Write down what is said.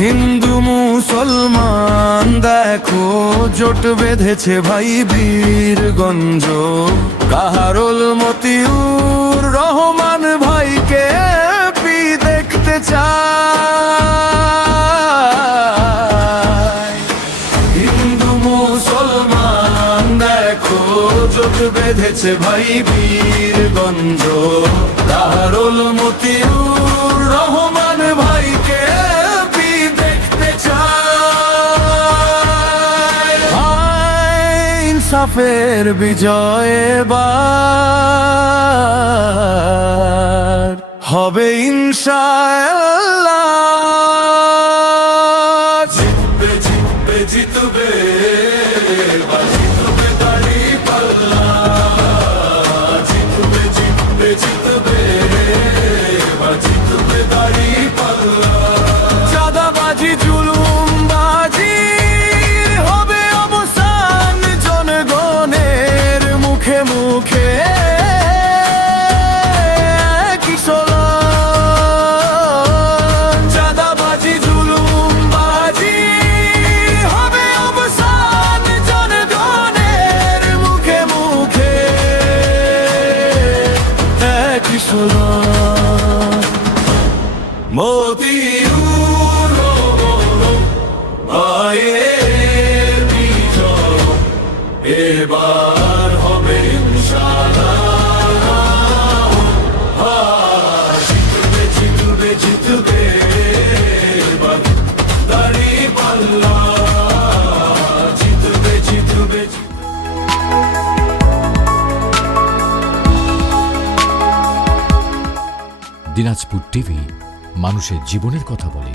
হিন্দু মুসলমান দেখো জোট বেঁধেছে ভাই বীরগঞ্জ। কাহারুল মতিউর রহমান ভাইকে দেখতে চাই। হিন্দু মুসলমান দেখো জোট বেঁধেছে ভাই বীরগঞ্জ। কাহারুল মতিউর রহমান ভাইকে দেখতে চাই। ইনসাফের বিজয় এবার হবে ইনশাআল্লাহ। জিতবে জিতবে জিতবে এবার জিতবে দাঁড়িপাল্লা। জিতবে জিতবে জিতবে এবার জিতবে দাঁড়িপাল্লা। চাঁদাবাজি জুলুমবাজি হবে অবসান জনগণের মুখে মুখে। চাঁদাবাজি জুলুমবাজি হবে অবসান জনগণের মুখে মুখে। একই স্লোগান মতিউর ভাইয়ের বিজয় এবার হবে ইনশাআল্লাহ। জিতবে জিতবে জিতবে এবার দাঁড়িপাল্লা। জিতবে জিতবে দিনাজপুর টিভি মানুষের জীবনের কথা বলে।